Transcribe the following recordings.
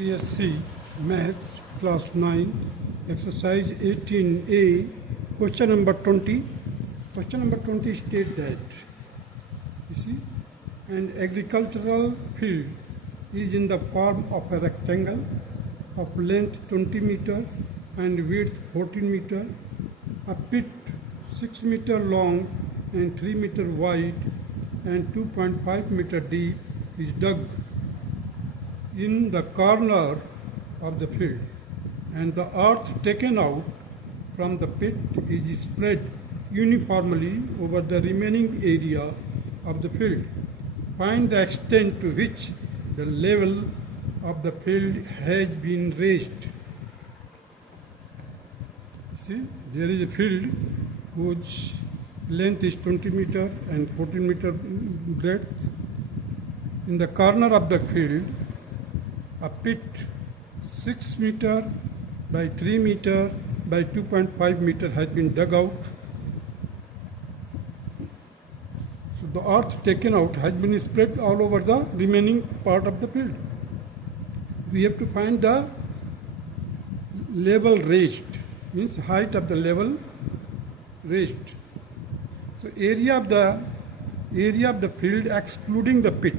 BSc Maths Class 9 Exercise 18A Question number 20. Question number 20 states that you see an agricultural field is in the form of a rectangle of length 20 meter and width 14 meter. A pit 6 meter long and 3 meter wide and 2.5 meter deep is dug in the corner of the field, and the earth taken out from the pit is spread uniformly over the remaining area of the field. Find the extent to which the level of the field has been raised. See, there is a field whose length is 20 meter and 14 meter breadth. In the corner of the field, a pit 6 meter by 3 meter by 2.5 meter has been dug out. So the earth taken out has been spread all over the remaining part of the field. We have to find the level raised, means height of the level raised. So area of the field excluding the pit.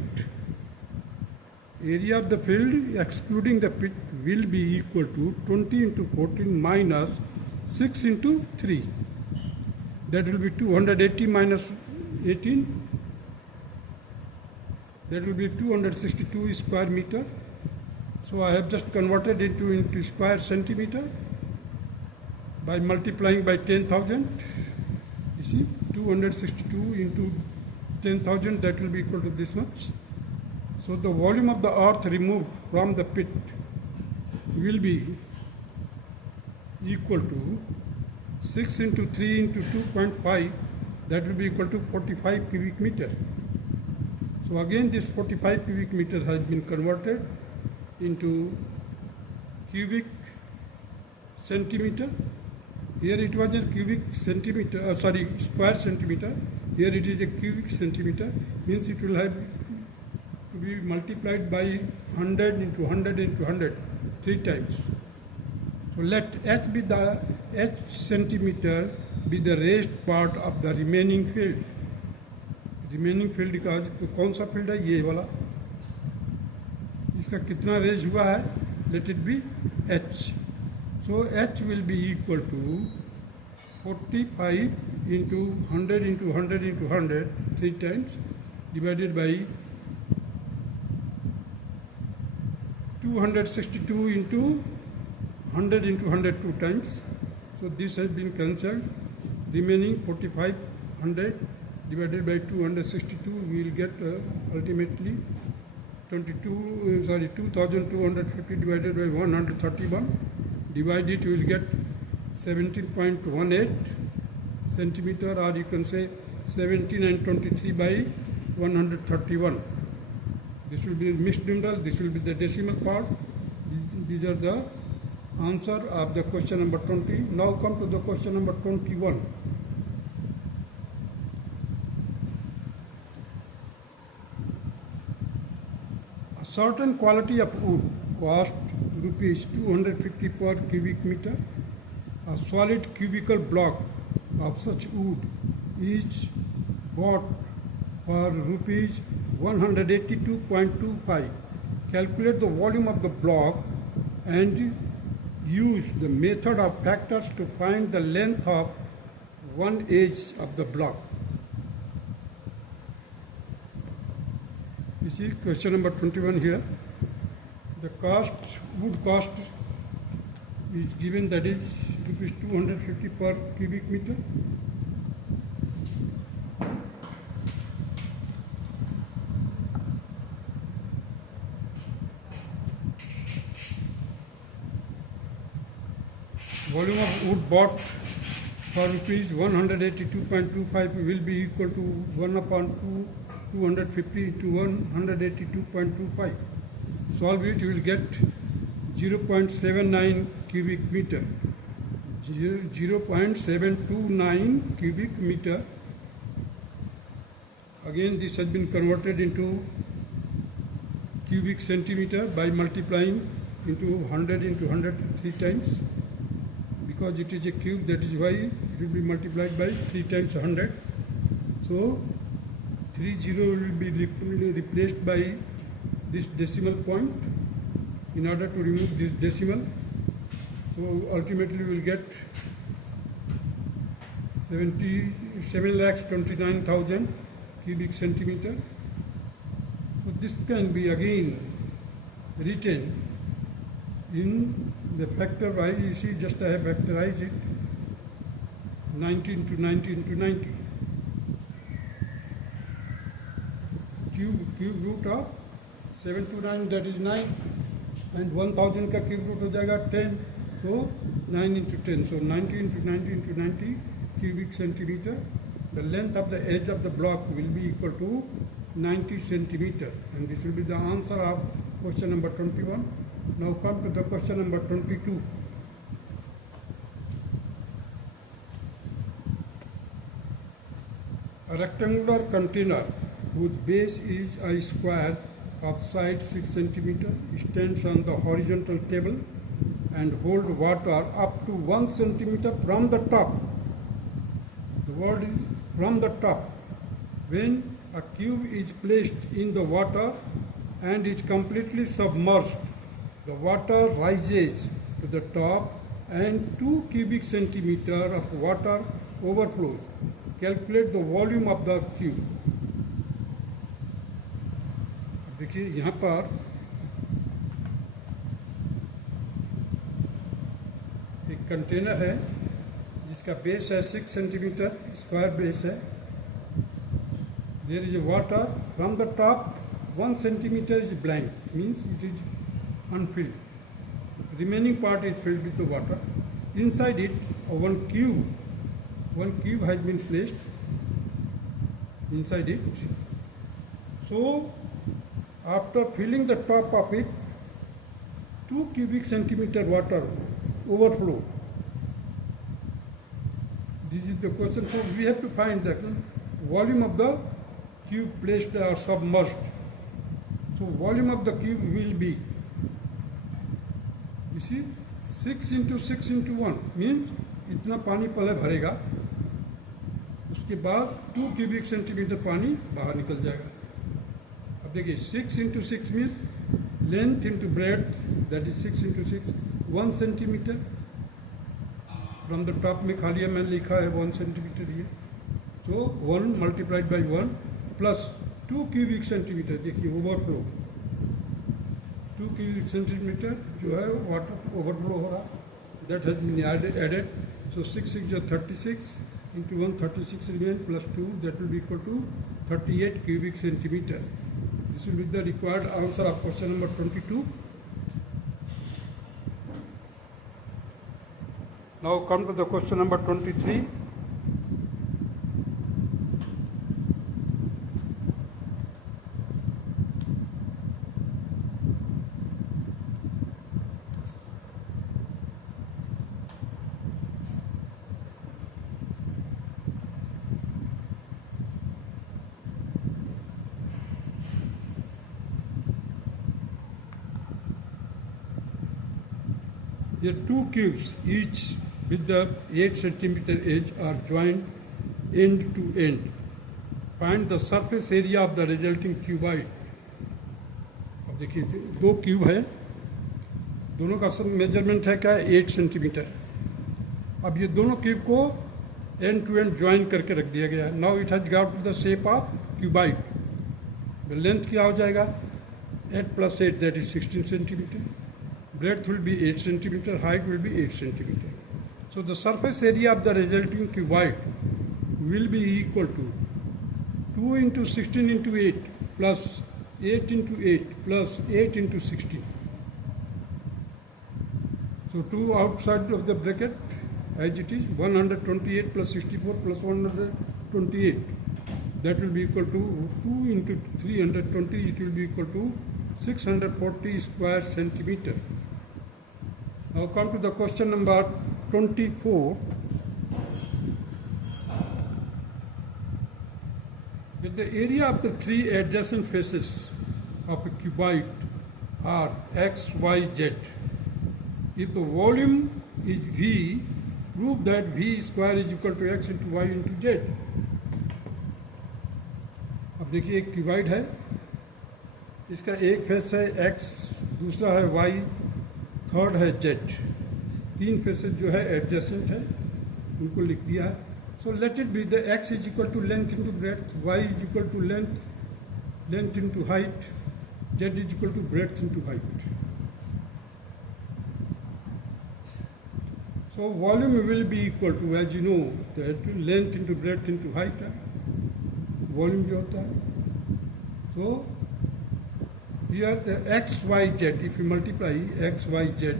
Area of the field excluding the pit will be equal to 20 into 14 minus 6 into 3. That will be 280 minus 18. That will be 262 square meter. So I have just converted it into square centimeter by multiplying by 10,000. You see, 262 into 10,000, that will be equal to this much. So the volume of the earth removed from the pit will be equal to 6 into 3 into 2.5, that will be equal to 45 cubic meter. So again this 45 cubic meter has been converted into cubic centimeter. Here it was a cubic centimeter, square centimeter. Here it is a cubic centimeter, means it will have to be multiplied by 100 into 100 into 100 3 times. So let h centimeter be the raised part of the remaining field. Remaining field का कौन सा field है? ये वाला. इसका कितना raise हुआ है? Let it be h. So h will be equal to 45 into 100 into 100 into 100 3 times divided by 262 into 100 into 100 2 times. So this has been cancelled. Remaining 4500 divided by 262, we will get ultimately 2250 divided by 131. Divide it, you will get 17.18 centimeter, or you can say 17 and 23 by 131. This will be mixed number, this will be the decimal part. These are the answer of the question number 20. Now come to the question number 21. A certain quality of wood cost rupees 250 per cubic meter. A solid cubical block of such wood is bought for rupees 182.25. Calculate the volume of the block and use the method of factors to find the length of one edge of the block. You see question number 21 here. The wood cost is given, that is rupees 250 per cubic meter. Volume of wood bought for rupees 182.25 will be equal to 1 upon 250 into 182.25. Solve it, you will get 0.79 cubic meter. 0.729 cubic meter. Again this has been converted into cubic centimeter by multiplying into 100 into 100 3 times. Because it is a cube, that is why it will be multiplied by 3 times 100. So 30 will be replaced by this decimal point in order to remove this decimal. So ultimately we will get 7,29,000 cubic centimeter. So this can be again written in the factor wise. You see, just I have factorized it, 90 into 90 into 90. Cube root of 729, that is 9, and 1000 का cube root हो जाएगा 10. So 9 into 10. So 90 into 90 into 90 cubic centimeter. The length of the edge of the block will be equal to 90 centimeter, and this will be the answer of question number 21. Now come to the question number 22. A rectangular container whose base is a square of side 6 centimeter stands on the horizontal table and hold water up to 1 centimeter from the top. The word is from the top. When a cube is placed in the water and is completely submerged, the water rises to the top and 2 cubic centimeter of water overflows. Calculate the volume of the cube. देखिए यहाँ पर एक container है जिसका base है 6 centimetre, square base है. There is a water from the top. 1 centimeter is blank, means it is unfilled. Remaining part is filled with the water. Inside it, one cube has been placed inside it. So, after filling the top of it, 2 cubic centimeter water overflow. This is the question. So, we have to find the volume of the cube placed or submerged. So volume of the cube will be, you see, 6 into 6 into 1 means इतना पानी पहले भरेगा, उसके बाद 2 cubic centimeter पानी बाहर निकल जाएगा. अब देखिए 6 into 6 means length into breadth, that is 6 into 6, 1 centimeter. From the top में खाली है, मैंने लिखा है 1 centimeter ये. So 1 multiplied by 1 plus 2 cubic centimeter. देखिए ओवरफ्लो 2 cubic centimeter जो है वाटर ओवरफ्लो हो रहा, that has been added. So 6 6 is 36 into 1, 36 remain plus 2, that will be equal to 38 cubic centimeter. This will be the required answer of question number 22. Now come to the question number 23. Here 2 cubes each with the 8 centimeter edge are joined end to end. Find the surface area of the resulting cuboid. अब देखिए 2 cube है, दोनों का सब measurement है क्या, 8 centimetre. अब ये दोनों क्यूब को एंड टू एंड ज्वाइन करके रख दिया गया है. Now it has got the shape of cuboid. Length क्या हो जाएगा, 8 plus 8, that is 16 centimeter. Breadth will be 8 centimeter, height will be 8 centimeter. So the surface area of the resulting cuboid will be equal to 2 into 16 into 8 plus 8 into 8 plus 8 into 16. So 2 outside of the bracket as it is, 128 plus 64 plus 128. That will be equal to 2 into 320, it will be equal to 640 square centimeter. Now come to the question number 24. If the area of the 3 adjacent faces of a cuboid are x, y, z. If the volume is V, prove that V square is equal to x into y into z. अब देखिए एक cuboid है, इसका एक face है x, दूसरा है y, third है z. तीन फेसेस जो है एडजेसेंट है, उनको लिख दिया है. So let it be the x is equal to length into breadth, y is equal to length into height, z is equal to breadth into height. So volume will be equal to, as you know, that length into breadth into height है, volume जो होता है. So here the x, y, z, if you multiply x, y, z,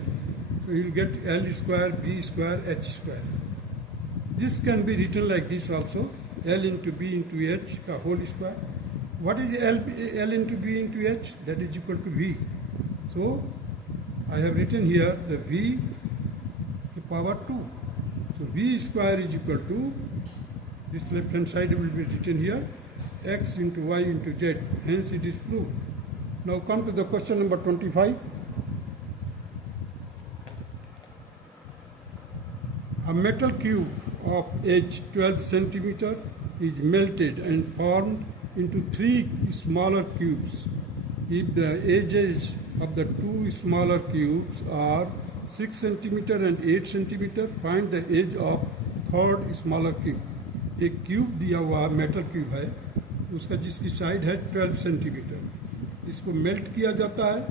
so you will get L square, B square, H square. This can be written like this also, L into B into H का whole square. What is L into B into H? That is equal to V. So I have written here the V to power 2. So V square is equal to, this left hand side will be written here, x into y into z. Hence it is proved. Now come to the question number 25. A metal cube of edge 12 centimeter is melted and formed into 3 smaller cubes. If the edges of the 2 smaller cubes are 6 centimeter and 8 centimeter, find the edge of third smaller cube. एक cube दिया हुआ metal cube है, उसका जिसकी side है 12 centimetre. इसको melt किया जाता है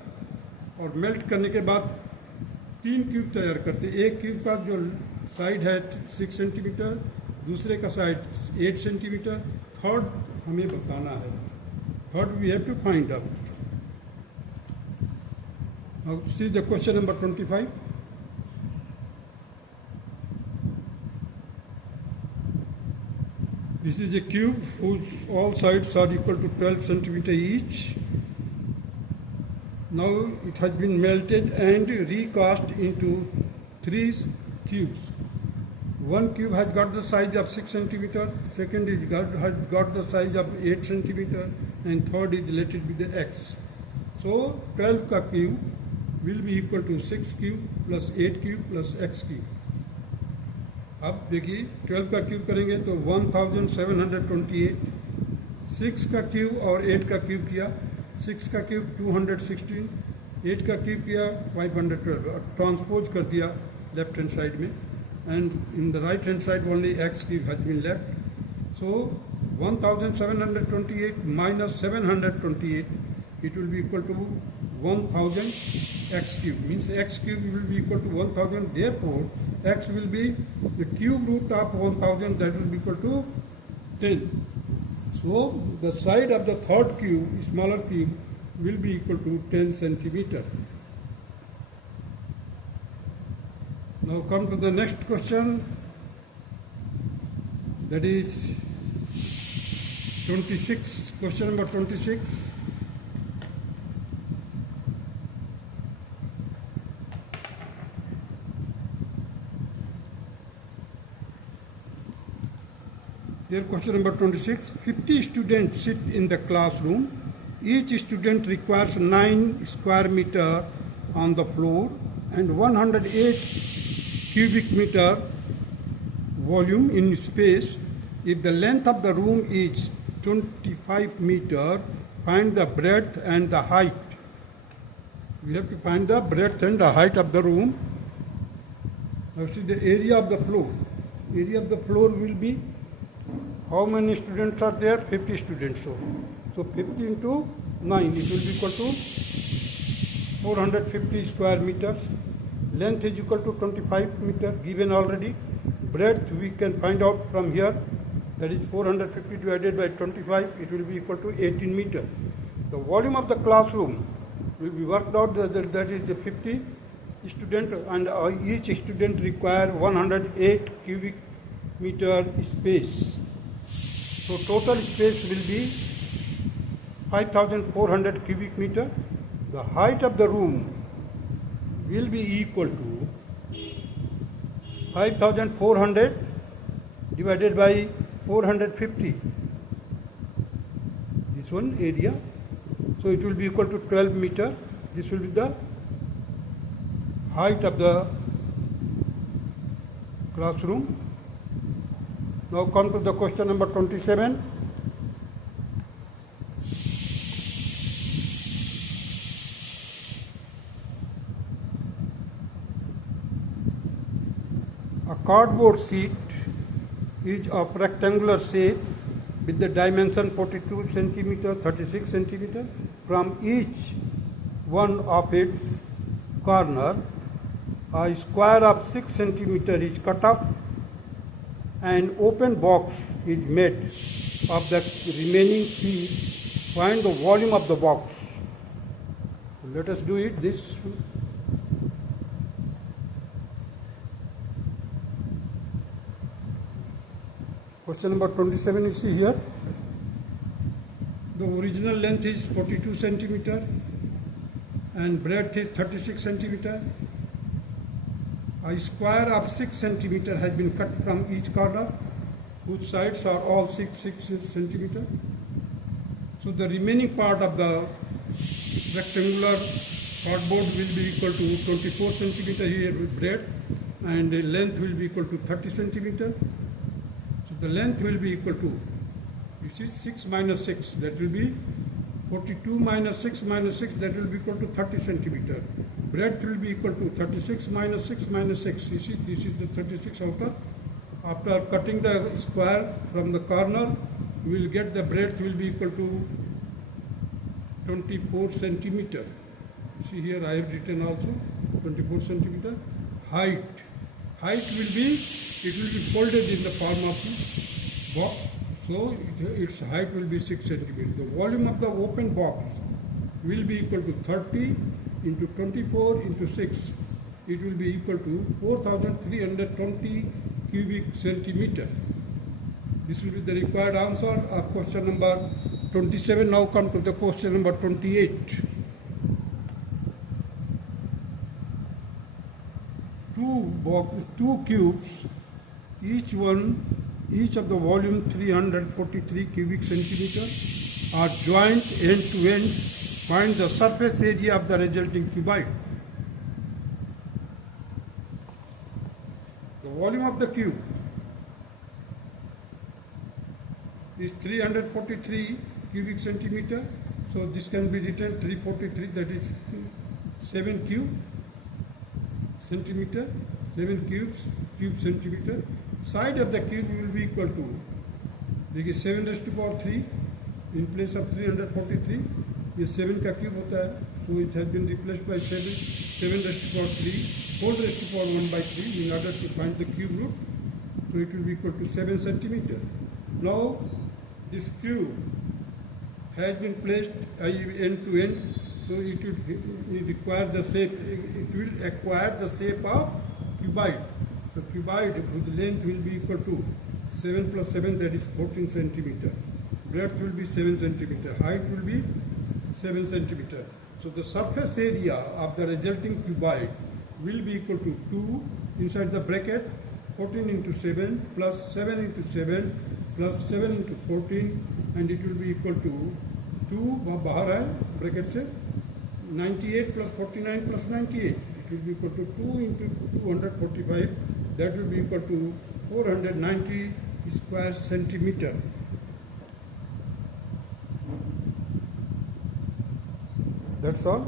और मेल्ट करने के बाद 3 क्यूब तैयार करते हैं. एक क्यूब का जो साइड है 6 सेंटीमीटर, दूसरे का साइड 8 सेंटीमीटर, थर्ड हमें बताना है. Third we have to find out. Now see the question number 25. This is a cube whose all sides are equal to 12 centimeter each. Now it has been melted and recast into 3 cubes. One cube has got the size of 6 centimeter, second has got the size of 8 centimeter, and third is let it be the x. So 12 का cube will be equal to 6 cube plus 8 cube plus x cube. अब देखिए 12 का cube करेंगे तो 1728, 6 का cube और 8 का cube किया, 6 का क्यूब 216, 8 का क्यूब किया 512. ट्रांसपोज कर दिया लेफ्ट हैंड साइड में, and in the right hand side only x cube has been left. So 1728 minus 728, it will be equal to 1000 x cube, means x cube will be equal to 1000. Therefore x will be the cube root of 1000, that will be equal to 10. So the side of the third cube, smaller cube, will be equal to 10 centimeter. Now come to the next question, that is 26, question number 26. Here question number 26. 50 students sit in the classroom. Each student requires 9 square meter on the floor and 108 cubic meter volume in space. If the length of the room is 25 meter, find the breadth and the height. We have to find the breadth and the height of the room. Now see the area of the floor. Area of the floor will be, how many students are there? 50 students. So 50 into 9, it will be equal to 450 square meters. Length is equal to 25 meter, given already. Breadth we can find out from here. That is 450 divided by 25, it will be equal to 18 meters. The volume of the classroom will be worked out, that is the 50 student, and each student require 108 cubic meter space. So total space will be 5400 cubic meter. The height of the room will be equal to 5400 divided by 450. This one area. So it will be equal to 12 meter. This will be the height of the classroom. Now come to the question number 27. A cardboard sheet is of rectangular shape with the dimension 42 centimeter, 36 centimeter. From each one of its corner, a square of 6 centimeter is cut off. An open box is made of the remaining sheet. Find the volume of the box. Let us do it. This. Question number 27 you see here. The original length is 42 centimeter and breadth is 36 centimeter. A square of 6 centimeter has been cut from each corner, whose sides are all 6 centimeter. So the remaining part of the rectangular cardboard will be equal to 24 centimeter here with breadth, and the length will be equal to 30 centimeter. So the length will be equal to, you see, 6 minus 6, that will be 42 minus 6 minus 6, that will be equal to 30 centimeter. Breadth will be equal to 36 minus 6 minus 6. You see, this is the 36 outer. After cutting the square from the corner, we will get the breadth will be equal to 24 centimeter. You see here I have written also 24 centimeter. Height will be, it will be folded in the form of the box. So its height will be 6 centimeter. The volume of the open box will be equal to 30 into 24 into 6. It will be equal to 4,320 cubic centimeter. This will be the required answer of question number 27. Now come to the question number 28. Two cubes, each of the volume 343 cubic centimeter, are joined end to end. Find the surface area of the resulting cuboid. The volume of the cube is 343 cubic centimeter. So this can be written 343, that is 7 cube centimeter, 7 cube centimeter. Side of the cube will be equal to, देखिए 7 raised to power 3 in place of 343. ये 7 का cube होता है, so it has been replaced by 7 raised to power 3 whole raised to power 1 by 3 in order to find the cube root. So it will be equal to 7 centimeter. Now this cube has been placed end to end, so it will require the shape. It will acquire the shape of cuboid. So cuboid whose length will be equal to 7 plus 7, that is 14 centimeter. Breadth will be 7 centimeter. Height will be 7 centimeter. So the surface area of the resulting cuboid will be equal to 2 inside the bracket 14 into 7 plus 7 into 7 plus 7 into 14, and it will be equal to 2 बाहर है bracket से 98 plus 49 plus 98. It will be equal to 2 into 245. That will be equal to 490 square centimeter. That's all.